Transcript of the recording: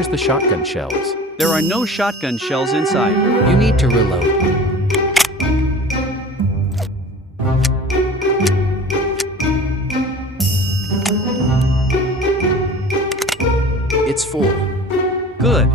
Where's the shotgun shells? There are no shotgun shells inside. You need to reload. It's full. Good.